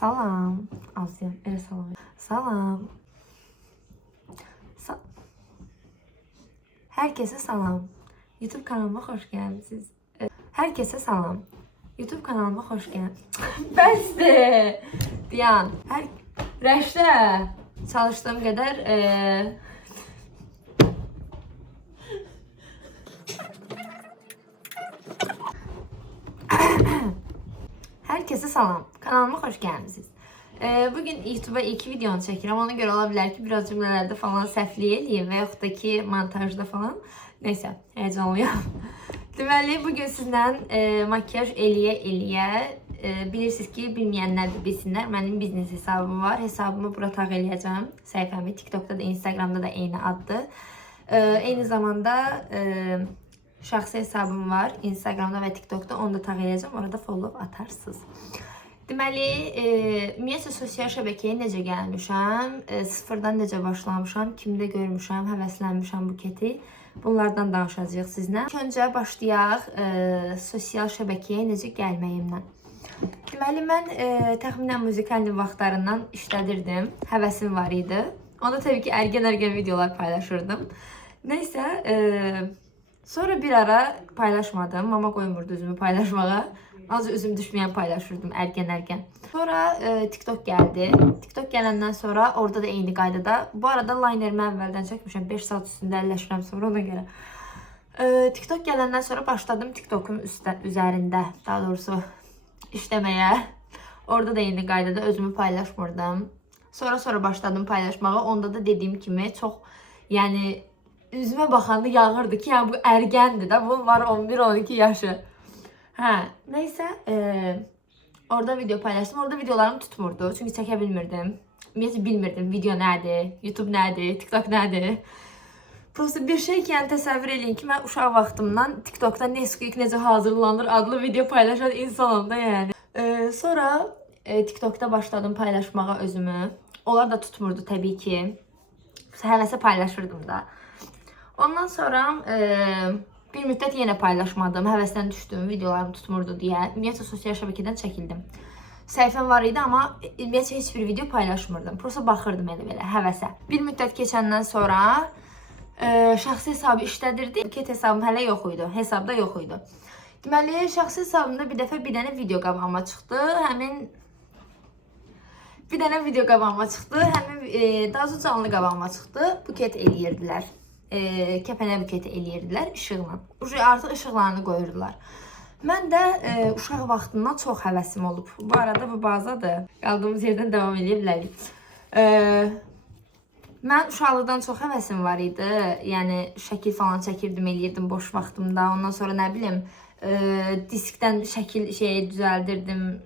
Salam. Asya. Salam. Salam. Herkese salam. YouTube kanalıma hoş geldiniz. Herkese salam. YouTube kanalıma hoş geldiniz. Bəsdir. Diyan. Rəşdə. Çalıştığım qədər Herkese salam. Kanalıma hoş geldiniz. Bugün YouTube'a ilk videonu çəkirəm. Ona görə ola bilər ki, biraz cümlələrdə falan səhvlik eləyim və yaxud da ki, montajda falan. Neysə, heyecanlıyam. Deməli, bugün sizlə makyaj eləyə bilirsiniz ki, bilməyənlər də bilsinlər. Mənim biznes hesabım var. Hesabımı bura tağ eləyəcəm. Səhifəmi TikTokda da, Instagramda da eyni addır. Eyni zamanda şəxsi hesabım var. Instagramda və TikTokda onu da tağ eləyəcəm. Orada follow atarsınız. Deməli, ümumiyyətlə sosial şəbəkəyə necə gəlmişəm, sıfırdan necə başlamışam, kimdə görmüşəm, həvəslənmişəm buketi. Bunlardan danışacağıq sizlə. İlk öncə başlayaq sosial şəbəkəyə necə gəlməyimdən. Deməli, mən təxminən Musical.ly vaxtlarından işlədirdim. Həvəsim var idi. Onda təbii ki, ərgən videolar paylaşırdım. Neysə, sonra bir ara paylaşmadım. Mama qoymurdu üzümü paylaşmağa. Azı üzüm düşməyən paylaşırdım ərgən. Sonra TikTok gəldi. TikTok gələndən sonra orada da eyni qaydada. Bu arada linerimi əvvəldən çəkmişəm. 5 saat üstündə əlləşirəm sonra ona görə. TikTok gələndən sonra başladım TikTok'un üzərində, daha doğrusu işləməyə. Orada da eyni qaydada özümü paylaşmırdım. Sonra başladım paylaşmağa. Onda da dediyim kimi çox, yəni üzümə baxanda yağırdı ki, yəni bu ərgəndir də. Bunun var 11-12 yaşı. Neysə, orada video paylaşdım. Orada videolarım tutmurdu. Çünki çəkə bilmirdim. Ümumiyyətlə bilmirdim video nədir, YouTube nədir, TikTok nədir. Prosta bir şey ki, yəni təsəvvür edin ki, mən uşaq vaxtımdan TikTokda Nesquik necə hazırlanır adlı video paylaşan insanım da yəni. Sonra TikTokda başladım paylaşmağa özümü. Onlar da tutmurdu təbii ki. Həvəsə paylaşırdım da. Ondan sonra bir müddət yenə paylaşmadım, həvəsdən düşdüm, videolarım tutmurdu deyə. Ümumiyyətlə sosial şəbəkədən çəkildim. Səhifəm var idi, amma ümumiyyətlə heç bir video paylaşmırdım. Prosta baxırdım elə-belə, həvəsə. Bir müddət keçəndən sonra şəxsi hesabı işlədirdim. Buket hesabım hələ yox idi, hesabda yox idi. Deməli, şəxsi hesabımda bir dəfə bir dənə video qabağıma çıxdı. Daha sonra canlı qabağıma çıxdı. Buket eləyirdilər. Kəpənə buketi eləyirdilər işıqla. Artıq işıqlarını qoyurdular. Mən də uşaq vaxtından çox həvəsim olub. Bu arada bu bazadır. Qaldığımız yerdən davam edə bilərik. Mən uşaqlıqdan çox həvəsim var idi. Yəni şəkil falan çəkirdim, eləyirdim boş vaxtımda. Ondan sonra nə bilim, diskdən şəkil düzəldirdim,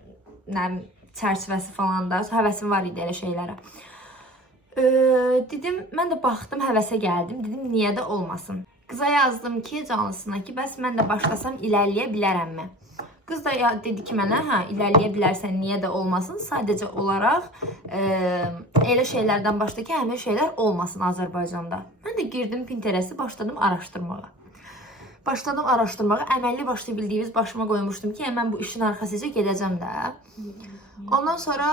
çərçivəsi falan da. Həvəsim var idi elə şeylərə. Dedim, mən də baxdım, həvəsə gəldim. Dedim, niyə də olmasın. Qıza yazdım ki, canlısına ki, bəs mən də başlasam ilərləyə bilərəmmi? Qız da dedi ki mənə, ilərləyə bilərsən, niyə də olmasın. Sadəcə olaraq elə şeylərdən başla ki, həmin şeylər olmasın Azərbaycanda. Mən də girdim Pinterest'i, başladım araşdırmağa. Əməlli başlı bildiyiniz başıma qoymuşdum ki, mən bu işin arxasıca gedəcəm də. Ondan sonra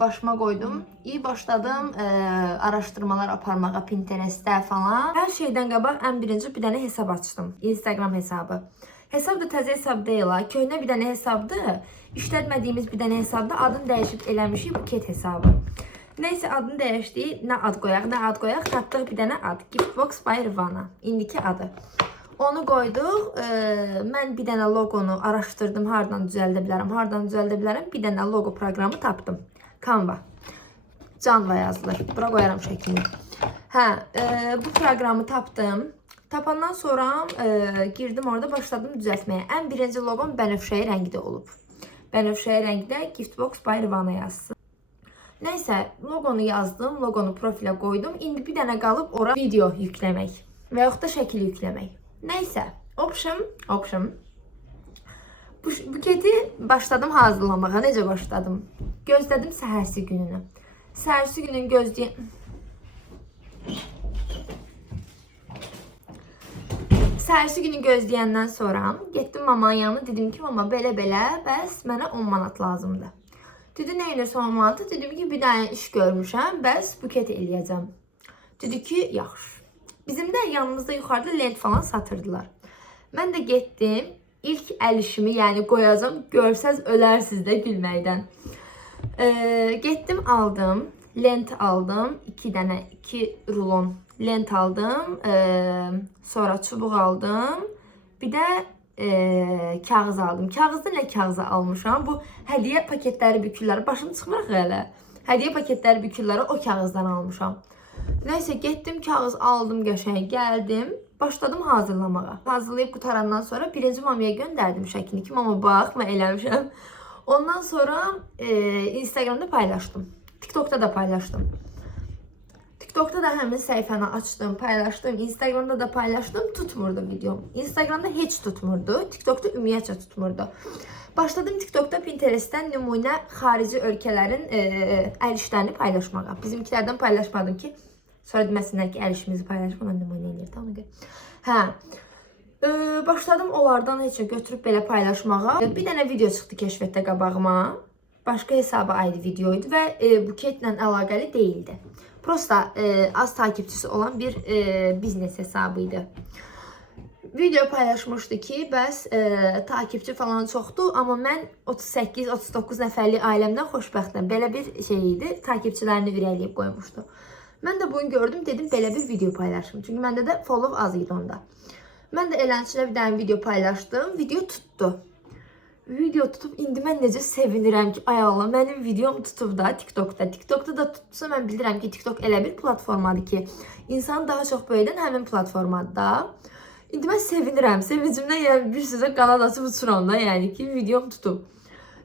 başıma qoydum. Başladım araşdırmalar aparmağa Pinterest'də falan. Hər şeydən qabaq ən birinci bir dənə hesab açdım. Instagram hesabı. Hesab da təzə hesab deyil. Köhnə bir dənə hesabdır. İşlətmədiyimiz bir dənə hesabda adını dəyişib eləmişik buket hesabı. Neysə adını dəyişdik. Nə ad qoyaq. Tapdıq bir dənə ad. Giftbox by Rivana. İndiki adı. Onu qoyduq. Mən bir dənə loqonu araşdırdım. Hardan düzəldə bilərəm. Bir dənə loqo proqramı tapdım. Canva. Canva yazılır. Bura qoyaram şəklini. Bu proqramı tapdım. Tapandan sonra girdim orada, başladım düzəltməyə. Ən birinci loqom bənövşəyi rəngdə olub. Bənövşəyi rəngdə Giftbox by Rivana yazsın. Neysə, loqonu yazdım. Loqonu profilə qoydum. İndi bir dənə qalıb ora video yükləmək. Və yaxud da şəkil yükləmək. Neysə, option. Buketi başladım hazırlamağa. Necə başladım? Gözlədim səhərsi gününü. Səhərsi günün gözləyəndən sonra getdim mamanın yanına. Dedim ki, mama belə-belə, bəs mənə 10 manat lazımdır. Dedi nə edirsən 10 manata? Dedim ki bir dənə iş görmüşəm, bəs buket eləyəcəm. Dedi ki yaxşı. Bizim də yanımızda yuxarıda lent falan satırdılar. Mən də getdim. İlk əl işimi yəni qoyacağım. Görsəz ölərsiniz də gülməkdən. Getdim aldım. Lent aldım. 2 dənə 2 rulon lent aldım. Sonra çubuq aldım. Bir də kağız aldım. Kağızda nə kağızı almışam? Bu hədiyyə paketləri bükülləri. Başım çıxmır hələ. Hədiyyə paketləri bükülləri o kağızdan almışam. Neyse getdim kağız aldım qəşəng gəldim. Başladım hazırlamağa. Hazırlayıb qutarandan sonra birinci mamaya göndərdim şəklini ki mama bax mən eləmişəm. Ondan sonra Instagramda paylaşdım. TikTok'ta da paylaşdım. TikTok'ta da həmin səhifəni açdım, paylaşdım. Instagramda da paylaşdım. Tutmurdu videom. Instagramda heç tutmurdu. TikTok'ta ümumiyyətcə tutmurdu. Başladım TikTok'ta Pinterest'ten nümunə xarici ölkələrin əl işlərini paylaşmağa. Bizimkilərdən paylaşmadım ki sonra deməsinlər ki əl işimizi paylaşmadan nümunə edirdi ona görə. Başladım onlardan heç götürüb belə paylaşmağa. Bir dənə video çıxdı keşfətdə qabağıma. Başqa hesaba aid videoydu və buketlə əlaqəli deyildi. Prosta az takipçisi olan bir biznes hesabıydı. Video paylaşmışdı ki, bəs takipçi falan çoxdur, amma mən 38-39 nəfərlik ailəmdən xoşbəxtəm. Belə bir şey idi, takipçilərini ürəkləyib qoymuşdu. Mən də bunu gördüm, dedim belə bir video paylaşım. Çünki məndə də follow az idi onda. Mən də elənçilə bir dənə video paylaşdım, video tutdu. Video tutub, indi mən necə sevinirəm ki, ay Allah, mənim videom tutub da TikTok'da. TikTok'da da tutsa mən bilirəm ki, TikTok elə bir platformadır ki, insanı daha çox böyüdən həmin platformadır da. İndi mən sevinirəm. Sevincimdən yəni bir sözə qanad açıb uçuram da, yəni ki, videom tutub.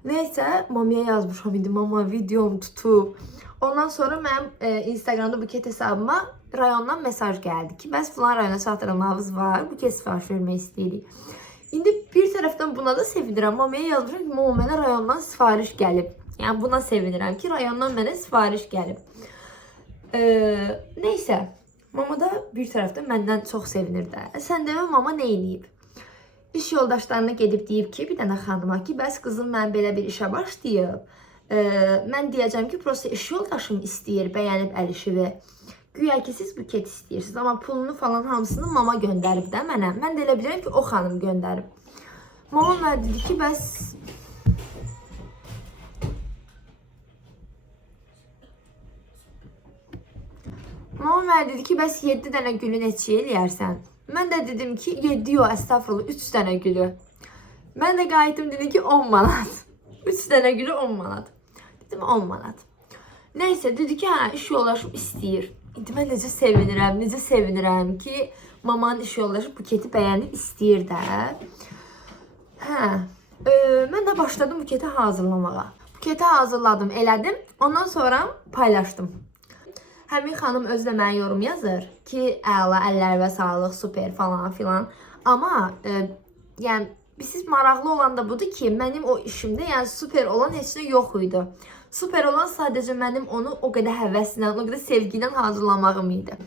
Neysə, mamaya yazmışam indi, mama videom tutub. Ondan sonra mənim Instagramda buket hesabıma rayondan mesaj gəldi ki, bəs filan rayona çatdırılmağınız var, buket sifariş vermək istəyirik. İndi bir tərəfdən buna da sevinirəm. Mamaya yazmışam ki, mama mənə rayondan sifariş gəlib. Yəni buna sevinirəm ki, rayondan mənə sifariş gəlib. Neysə. Mama da bir tərəfdən məndən çox sevinir də. Sən demə mama nə eləyib? İş yoldaşlarına gedib deyib ki, bir dənə xanıma ki, bəs qızım mən belə bir işə başlayıb. Mən deyəcəm ki, prosta iş yoldaşım istəyir, bəyənib əl işimi. Güya ki, siz buket istəyirsiniz, amma pulunu falan hamısını mama göndərib də mənə. Mən də elə bilirəm ki, o xanım göndərib. Mama mənə dedi ki, bəs Mama mənə dedi ki, bəs 7 dənə gülü neçə eləyərsən? Mən də dedim ki, 7 yox, əstəğfurullah, 3 dənə gülü. Mən də qayıtdım dedim ki, 10 manat. 3 dənə gülü 10 manat. Dedim 10 manat. Neysə, dedi ki, hə, iş yoldaşım istəyir. İndi mən necə sevinirəm ki, mamanın iş yoldaşı buketi bəyənib istəyir də. Mən də başladım buketi hazırlamağa. Buketi hazırladım, elədim. Ondan sonra paylaşdım. Həmin xanım özü də mənə yorum yazır ki, əla, əllərə sağlıq, super falan filan. Amma yəni siz maraqlı olan da budur ki, mənim o işimdə yəni super olan heç nə yox idi. Super olan sadəcə mənim onu o qədər həvəslə, o qədər sevgi ilə hazırlamağım idi.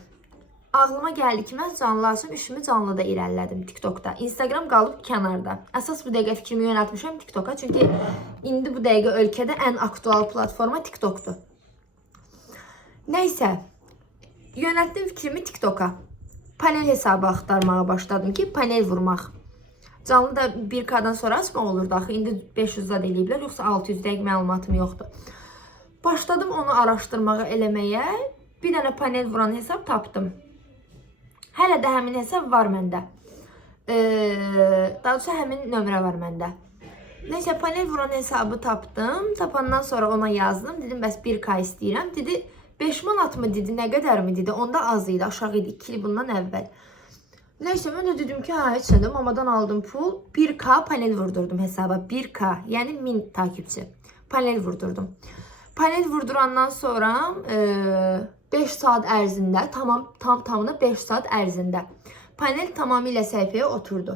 Ağlıma gəldi ki, mən canlı açım, işimi canlıda irəlilədim TikTok'da. Instagram qalıb kənarda. Əsas bu dəqiqə fikrimi yönəltmişəm TikTok'a. Çünki indi bu dəqiqə ölkədə ən aktual platforma TikTok'dur. Neysə, yönəltdim fikrimi TikTok'a. Panel hesabı axtarmağa başladım ki, panel vurmaq. Canlı da 1K'dan sonra açmaq olurdu axı. İndi 500'da eləyiblər, yoxsa 600 dəqiq məlumatım yoxdur. Başladım onu araşdırmağa, eləməyə. Bir dənə panel vuran hesab tapdım. Hələ də həmin hesab var məndə. Daha doğrusu həmin nömrə var məndə. Neysə, panel vuran hesabı tapdım. Tapandan sonra ona yazdım. Dedim, bəs 1K istəyirəm. Dedi, 5 manat mı dedi, nə qədər mi dedi. Onda az idi, aşağı idi, 2 il bundan əvvəl. Neysə, mən də dedim ki, heç nədir, mamadan aldım pul. 1K panel vurdurdum hesaba. 1K, yəni 1000 takipçi. Panel vurdurdum. Panel vurdurandan sonra 5 saat ərzində, tamına 5 saat ərzində panel tamamilə səhifəyə oturdu.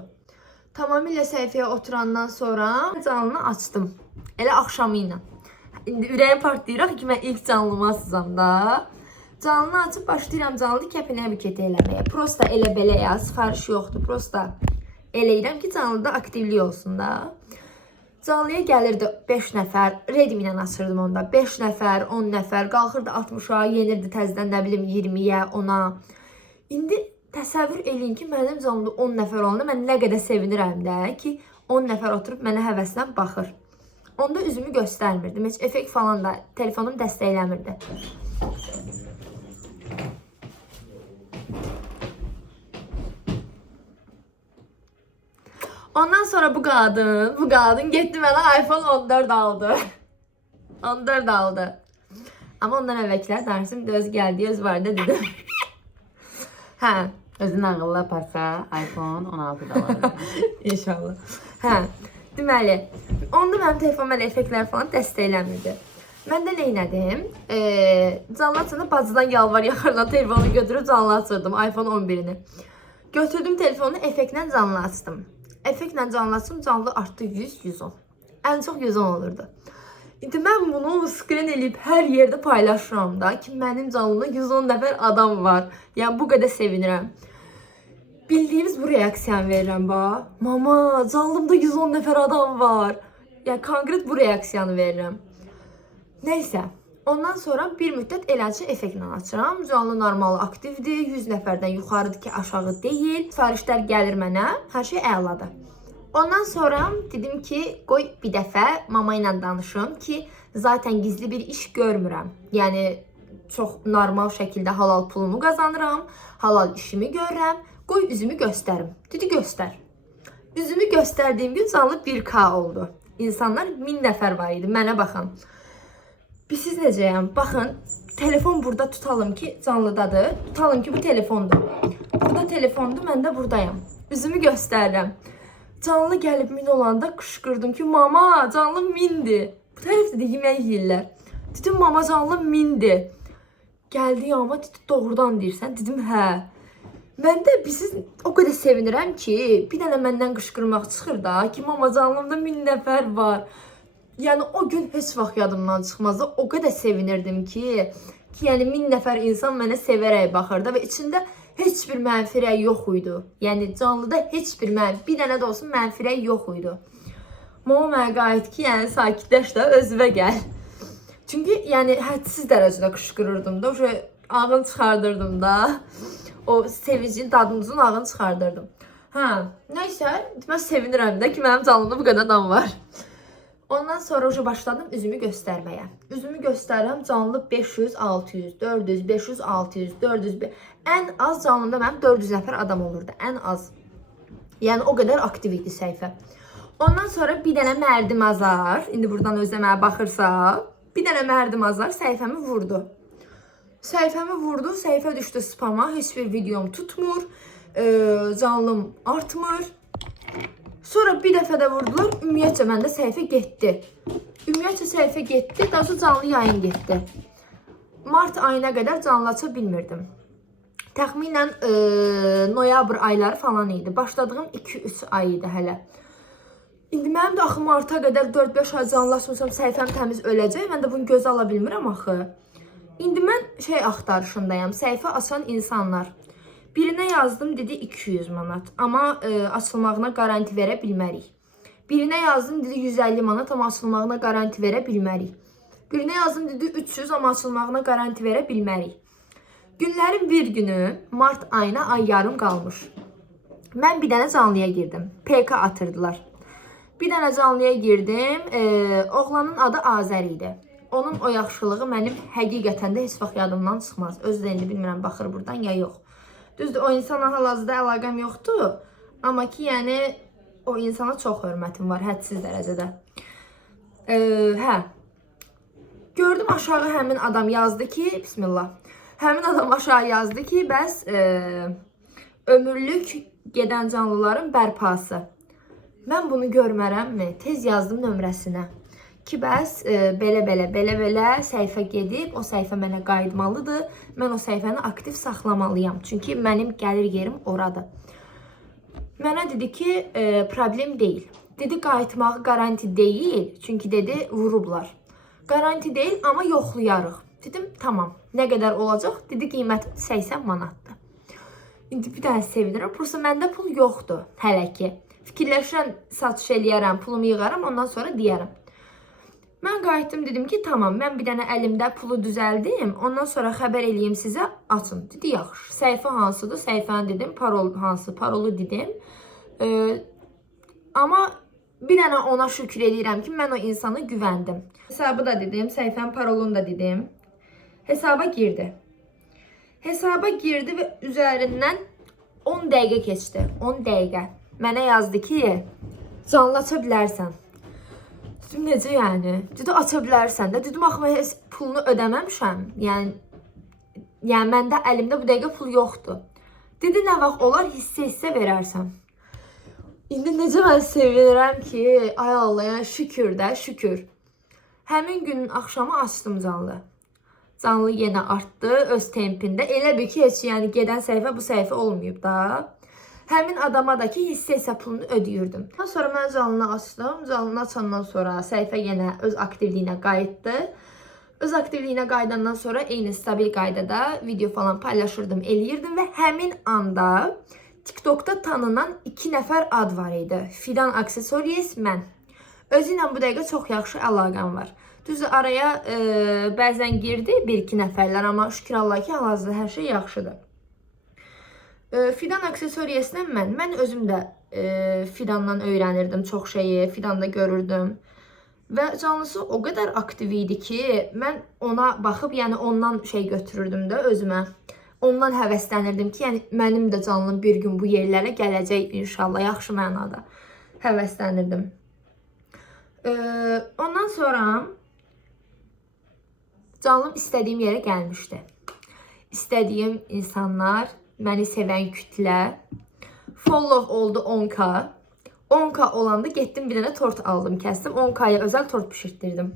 Tamamilə səhifəyə oturandan sonra canlını açdım. Elə axşamı ilə. İndi ürəyim partlayıraq ki, mən ilk canlıma sızam da. Canlını açıb başlayıram canlı kəpinə büketi eləməyə. Prosta elə belə ya, sifariş yoxdur. Prosta eləyirəm ki, canlıda aktivlik olsun da. Canlıya gəlirdi 5 nəfər, Redmi ilə açırdım onda. 5 nəfər, 10 nəfər, qalxırdı 60-a, yenirdi təzədən nə bilim 20-yə, 10-a. İndi təsəvvür eləyin ki, mənim canımda 10 nəfər olanda mən nə qədər sevinirəm də ki, 10 nəfər oturub mənə həvəslə baxır. Onda üzümü göstərmirdim. Heç effekt falan da telefonum dəstəkləmirdi. Ondan sonra bu qadın getdi mənə iPhone 14 aldı. 14 aldı. Amma ondan əvvəlkilər danışım, öz gəldi, öz vardı dedim. Hə. Özün ağıllı aparsa iPhone 16 da var. İnşallah. Hə. Deməli, onda mənim telefonum elə effektlər falan dəstəkləmirdi. Mən də neynədim? Canlı açanda bacıdan yalvar yaxardan telefonu götürüb canlı açırdım, iPhone 11-ini. Götürdüm telefonu, effektlə canlı açdım. Effektlə canlı açdım, canlı artdı 100-110. Ən çox 110 olurdu. İndi mən bunu screen eləyib hər yerdə paylaşıram da ki, mənim canlımda 110 nəfər adam var. Yəni bu qədər sevinirəm. Bildiyiniz bu reaksiyanı verirəm bax. Mama, canlımda 110 nəfər adam var. Yəni konkret bu reaksiyanı verirəm. Nəysə, ondan sonra bir müddət eləci effektlə açıram. Canlı normal aktivdir, 100 nəfərdən yuxarıdır ki, aşağı deyil. Sifarişlər gəlir mənə, hər şey əladır. Ondan sonra dedim ki, qoy bir dəfə mama ilə danışım ki, zaten gizli bir iş görmürəm. Yəni çox normal şəkildə halal pulumu qazanıram, halal işimi görürəm. Qoy üzümü göstərim. Dedi göstər. Üzümü göstərdiyim gün canlı 1K oldu. İnsanlar 1000 nəfər var idi. Mənə baxın. Siz necəyəm? Baxın, telefon burada tutalım ki, canlıdadır. Tutalım ki, bu telefondur. Burada telefondur, mən də buradayım. Üzümü göstərirəm. Canlı gəlib 1000 olanda qışqırdım ki, mama, canlı 1000'dir. Bu tərəfdə də yemək yeyirlər. Dedim, mama, canlı 1000'dir. Gəldi yanıma, dedi, doğrudan deyirsən. Dedim, hə. Mən də siz o qədər sevinirəm ki, bir dənə məndən qışqırmaq çıxır da ki, mama, canlımda 1000 nəfər var. Yəni o gün heç vaxt yadımdan çıxmazdı. O qədər sevinirdim ki, yəni 1000 nəfər insan mənə sevərək baxırdı və içində heç bir mənfi rəy yox idi. Yəni canlıda heç bir bir dənə də olsun mənfi rəy yox idi. Mama mənə qayıt ki, yəni sakitləş də, özünə gəl. Çünki yəni hədsiz dərəcədə qışqırırdım da, ağın çıxardırdım da. O sevincin, dadımızın ağını çıxardırdım. Hə, nəysə, mən sevinirəm də ki, mənim canlımda bu qədər adam var. Ondan sonra başladım üzümü göstərməyə. Üzümü göstərirəm, canlı 500, 600, 400, 500, 600, 400, ən az canlımda mənim 400 nəfər adam olurdu, ən az. Yəni o qədər aktiv idi səhifə. Ondan sonra bir dənə mərdim azar, indi buradan özə mənə baxırsa, bir dənə mərdim azar səhifəmi vurdu. Səhifəmi vurdu, səhifə düşdü spama, heç bir videom tutmur, canlım artmır. Sonra bir dəfə də vurdular, ümumiyyətcə məndə səhifə getdi. Ümumiyyətcə səhifə getdi, daha sonra canlı yayın getdi. Mart ayına qədər canlı aça bilmirdim. Təxminən noyabr ayları falan idi. Başladığım 2-3 ay idi hələ. İndi mənim də axı marta qədər 4-5 ay canlı açmışam, səhifəm təmiz öləcək. Mən də bunu gözə ala bilmirəm axı. İndi mən axtarışındayım, səhifə açan insanlar. Birinə yazdım, dedi 200 manat. Amma açılmağına garanti verə bilmərik. Birinə yazdım, dedi 150 manat, amma açılmağına garanti verə bilmərik. Birinə yazdım, dedi 300, amma açılmağına garanti verə bilmərik. Günlərin bir günü, mart ayına ay yarım qalmış. Mən bir dənə canlıya girdim. PK atırdılar. Bir dənə canlıya girdim. Oğlanın adı Azər idi. Onun o yaxşılığı mənim həqiqətən də heç vaxt yadımdan çıxmaz. Özü də indi bilmirəm, baxır buradan ya yox. Düzdür, o insana hal-hazırda əlaqəm yoxdur. Amma ki, yəni o insana çox hörmətim var, hədsiz dərəcədə. Hə. Gördüm aşağı həmin adam yazdı ki, bismillah. Həmin adam aşağı yazdı ki, bəs ömürlük gedən canlıların bərpası. Mən bunu görmərəmmi? Tez yazdım nömrəsinə. Ki bəs belə səhifə gedib, o səhifə mənə qayıtmalıdır. Mən o səhifəni aktiv saxlamalıyam. Çünki mənim gəlir yerim oradır. Mənə dedi ki, problem deyil. Dedi, qayıtmağı garanti deyil. Çünki dedi, vurublar. Garanti deyil, amma yoxlayarıq. Dedim, tamam. Nə qədər olacaq? Dedi, qiymət 80 manatdır. İndi bir dənə sevinirəm. Prosta məndə pul yoxdur hələ ki. Fikirləşirəm, satış eləyərəm, pulumu yığaram, ondan sonra deyərəm. Mən qayıtdım, dedim ki, tamam, mən bir dənə əlimdə pulu düzəldim, ondan sonra xəbər eləyim sizə, açın. Dedi, yaxşı, səhifə hansıdır, səhifəni dedim, parol hansı, parolu dedim. Amma bir dənə ona şükür edirəm ki, mən o insana güvəndim. Hesabı da dedim, səhifənin parolunu da dedim. Hesaba girdi. Hesaba girdi və üzərindən 10 dəqiqə keçdi. 10 dəqiqə. Mənə yazdı ki, canlı aça bilərsən. Dedim, necə yəni? Dedi, aça bilərsən də. Dedim, axı, mən pulunu ödəməmişəm. Yəni məndə əlimdə bu dəqiqə pul yoxdur. Dedi, nə vaxt olar, hissə verərsən. İndi necə mən sevinirəm ki, ay Allah, yəni şükür də, şükür. Həmin günün axşamı açdım canlı. Canlı yenə artdı öz tempində. Elə bir ki, heç yəni gedən səhifə bu səhifə olmayıb da. Həmin adama da ki, hissə pulunu ödəyirdim. Ondan sonra mən canlını açdım. Canlını açandan sonra səhifə yenə öz aktivliyinə qayıtdı. Öz aktivliyinə qayıdandan sonra eyni stabil qaydada video falan paylaşırdım, eləyirdim və həmin anda TikTok'da tanınan 2 nəfər ad var idi. Fidan Accessories, mən. Özü ilə bu dəqiqə çox yaxşı əlaqəm var. Düzdür, araya bəzən girdi 1-2 nəfərlər, amma şükür Allah ki, hal-hazırda hər şey yaxşıdır. Fidan Accessories'dən mən özüm də Fidandan öyrənirdim çox şeyi, Fidanda görürdüm. Və canlısı o qədər aktiv idi ki, mən ona baxıb, yəni ondan şey götürürdüm də özümə. Ondan həvəslənirdim ki, yəni mənim də canlım bir gün bu yerlərə gələcək inşallah, yaxşı mənada həvəslənirdim. Ondan sonra canlım istədiyim yerə gəlmişdi. İstədiyim insanlar, məni sevən kütlə, follow oldu 10K. 10K olanda getdim bir dənə tort aldım, kəsdim. 10K'ya özəl tort pişirtdirdim.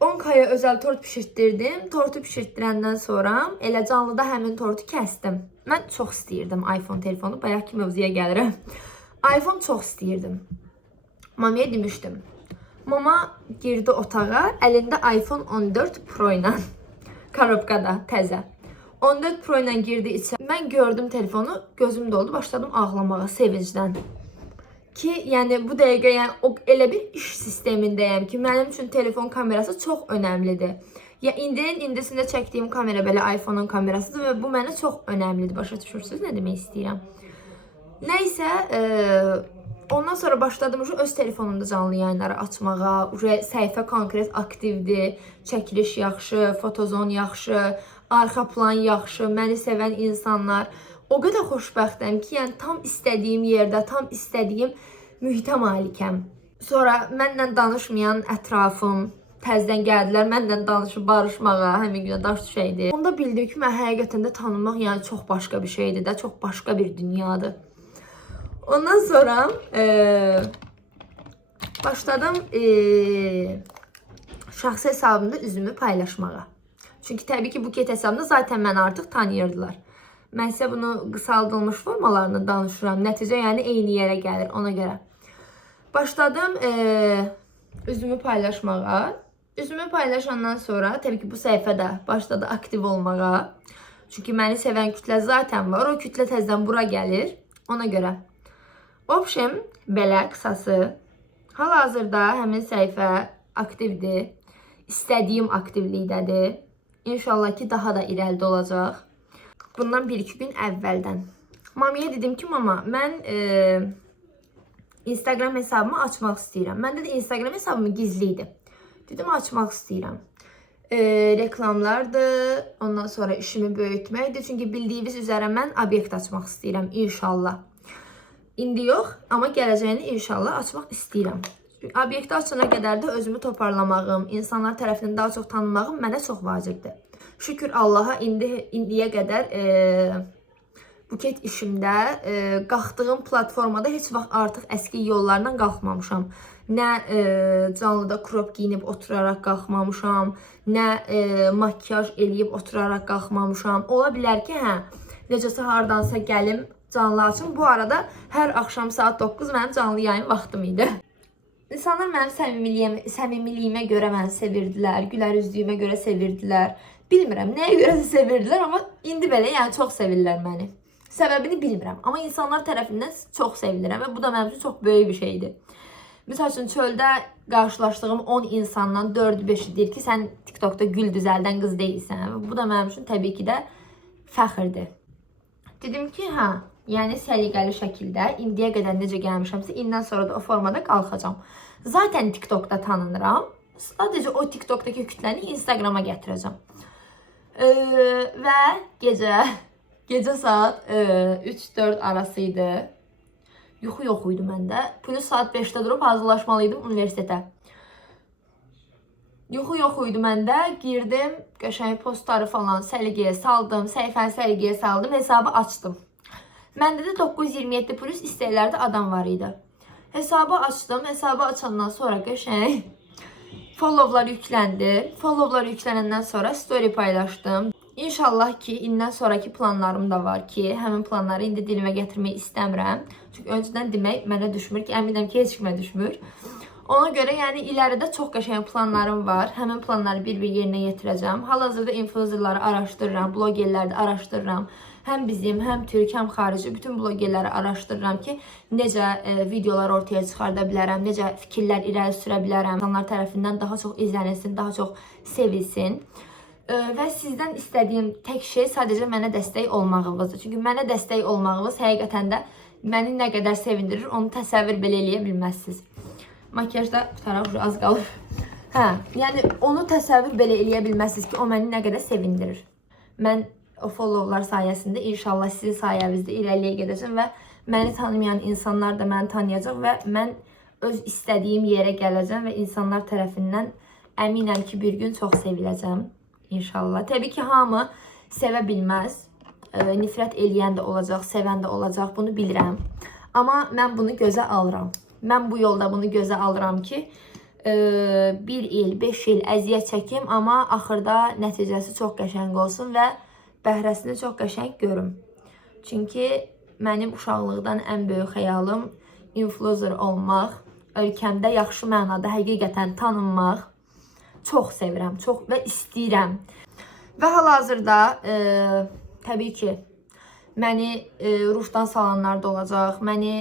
10K'ya özəl tort pişirtdirdim. Tortu pişirtdirəndən sonra elə canlıda həmin tortu kəsdim. Mən çox istəyirdim iPhone telefonu. Bayaq ki mövzuya gəlirəm. iPhone çox istəyirdim. Mamaya demişdim. Mama girdi otağa, əlində iPhone 14 Pro ilə. Korobkada, təzə. 14 Pro ilə girdi içə. Mən gördüm telefonu, gözüm doldu, başladım ağlamağa sevincdən. Ki, yəni bu dəqiqə yəni, elə bir iş sistemindəyəm ki, mənim üçün telefon kamerası çox önəmlidir. Ya indinin indisində çəkdiyim kamera belə iPhone-un kamerasıdır və bu mənə çox önəmlidir. Başa düşürsünüz nə demək istəyirəm? Nəysə, ondan sonra başladım öz telefonumda canlı yayınları açmağa. Səhifə konkret aktivdir, çəkiliş yaxşı, fotozon yaxşı, arxa plan yaxşı, məni sevən insanlar. O qədər xoşbəxtəm ki, yəni tam istədiyim yerdə, tam istədiyim mühitə malikəm. Sonra mənlə danışmayan ətrafım təzədən gəldilər, mənlə danışıb barışmağa, həmin günə daş düşəydi. Onda bildim ki, mən həqiqətən də tanımaq yəni çox başqa bir şeydir də, çox başqa bir dünyadır. Ondan sonra başladım şəxsi hesabımda üzümü paylaşmağa. Çünki təbii ki, Buket hesabında zaten məni artıq tanıyırdılar. Mən sizə bunu qısaldılmış formalarını danışıram. Nəticə yəni eyni yerə gəlir ona görə. Başladım üzümü paylaşmağa. Üzümü paylaşandan sonra təbii ki bu səhifədə başladı aktiv olmağa. Çünki məni sevən kütlə zaten var. O kütlə təzədən bura gəlir. Ona görə. Opşim belə qısası. Hal-hazırda həmin səhifə aktivdir. İstədiyim aktivlikdədir. İnşallah ki daha da irəlidə olacaq. Bundan 1-2 gün əvvəldən. Mamiyə dedim ki, mama, mən Instagram hesabımı açmaq istəyirəm. Məndə də Instagram hesabımı gizliydi. Dedim, açmaq istəyirəm. Reklamlardır, ondan sonra işimi böyütməkdir. Çünki bildiyiniz üzərə mən obyekt açmaq istəyirəm, inşallah. İndi yox, amma gələcəyini inşallah açmaq istəyirəm. Obyekti açana qədər də özümü toparlamağım, insanlar tərəfindən daha çox tanınmağım mənə çox vacibdir. Şükür Allaha indiyə qədər Buket işimdə qalxdığım platformada heç vaxt artıq əski yollardan qalxmamışam. Nə canlıda crop giyinib oturaraq qalxmamışam, nə makyaj eləyib oturaraq qalxmamışam. Ola bilər ki, necəsə hardansa gəlim, canlı açım. Bu arada hər axşam saat 9 mənim canlı yayın vaxtım idi. İnsanlar mənim səmimiliyimə görə məni sevirdilər, gülər üzlüyümə görə sevirdilər. Bilmirəm, nəyə görə sevirdilər, amma indi belə yəni çox sevirlər məni. Səbəbini bilmirəm, amma insanlar tərəfindən çox sevilirəm və bu da mənim üçün çox böyük bir şeydir. Məsəl üçün çöldə qarşılaşdığım 10 insandan 4-5-i deyir ki, sən TikTokda gül düzəldən qız deyilsən. Bu da mənim üçün təbii ki də fəxrdir. Dedim ki, hə, yəni səliqəli şəkildə indiyə qədər necə gəlmişəmsə, indən sonra da o formada qalxacam. Zaten TikTokda tanınıram. Sadəcə o TikTokdakı kütləni Instagrama gətirəcəm. Və gecə saat 3-4 arası idi. Yuxu yox idi məndə. Plus saat 5-də durub hazırlaşmalıydım universitetə. Yuxu yox idi məndə. Girdim, qəşəng postları falan səliqəyə saldım, səhifəni səliqəyə saldım, hesabı açdım. Məndə də 927 plus isteğlərdə adam var idi. Hesabı açdım, hesabı açandan sonra qəşəng followlar yükləndi. Followlar yüklənəndən sonra story paylaşdım. İnşallah ki, indən sonraki planlarım da var ki, həmin planları indi dilimə gətirmək istəmirəm. Çünki öncədən demək mənə düşmür ki, əminəm ki, heç kimə düşmür. Ona görə yəni iləridə çox qəşəng planlarım var. Həmin planları bir-bir yerinə yetirəcəm. Hal-hazırda influencerları araşdırıram, blogerləri də araşdırıram. Həm bizim, həm türk, həm xarici bütün blogerləri araşdırıram ki, necə videolar ortaya çıxarda bilərəm, necə fikirlər irəli sürə bilərəm. İnsanlar tərəfindən daha çox izlənilsin, daha çox sevilsin. Və sizdən istədiyim tək şey sadəcə mənə dəstək olmağınızdır. Çünki mənə dəstək olmağınız həqiqətən də məni nə qədər sevindirir, onu təsəvvür belə eləyə bilməzsiniz. Makyajda qutaraq az qalır. Hə, yəni onu təsəvvür belə eləyə bilməzsiniz ki, o məni nə qədər sevindirir. Mən o followlar sayəsində inşallah sizin sayənizdə irəliyə gedəcəm və məni tanımayan insanlar da məni tanıyacaq və mən öz istədiyim yerə gələcəm və insanlar tərəfindən əminəm ki, bir gün çox seviləcəm. İnşallah. Təbii ki, hamı sevə bilməz. Nifrət eləyən də olacaq, sevən də olacaq. Bunu bilirəm. Amma mən bunu gözə alıram. Mən bu yolda bunu gözə alıram ki, 1 il, 5 il əziyyət çəkim, amma axırda nəticəsi çox qəşəng olsun və bəhrəsini çox qəşəng görüm. Çünki mənim uşaqlıqdan ən böyük xəyalım influencer olmaq, ölkəmdə yaxşı mənada həqiqətən tanınmaq. Çox sevirəm, çox və istəyirəm. Və hal-hazırda təbii ki, məni ruhdan salanlar da olacaq, məni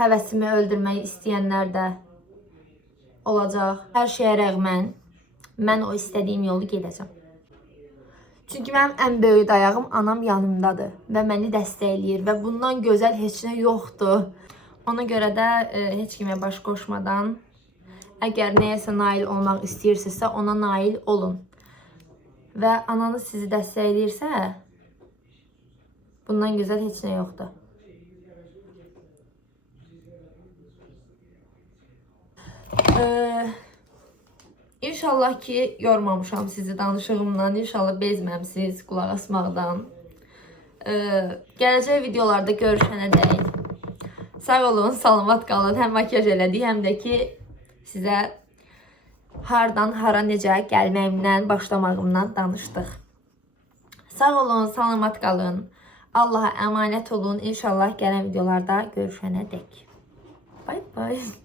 həvəsimi öldürmək istəyənlər də olacaq. Hər şeyə rəğmən mən o istədiyim yolu gedəcəm. Çünki mənim ən böyük dayağım anam yanımdadır və məni dəstəkləyir və bundan gözəl heç nə yoxdur. Ona görə də heç kimə baş qoşmadan əgər nəyəsə nail olmaq istəyirsinizsə, ona nail olun. Və ananız sizi dəstəkləyirsə, bundan gözəl heç nə yoxdur. İnşallah ki, yormamışam sizi danışığımdan, inşallah bezməmsiniz qulaq asmaqdan. Gələcək videolarda görüşənə dək. Sağ olun, salamat qalın. Həm makyaj elədik, həm də ki, sizə hardan, hara, necə gəlməyimdən, başlamağımdan danışdıq. Sağ olun, salamat qalın. Allaha əmanət olun. İnşallah gələn videolarda görüşənə dək. Bye bye.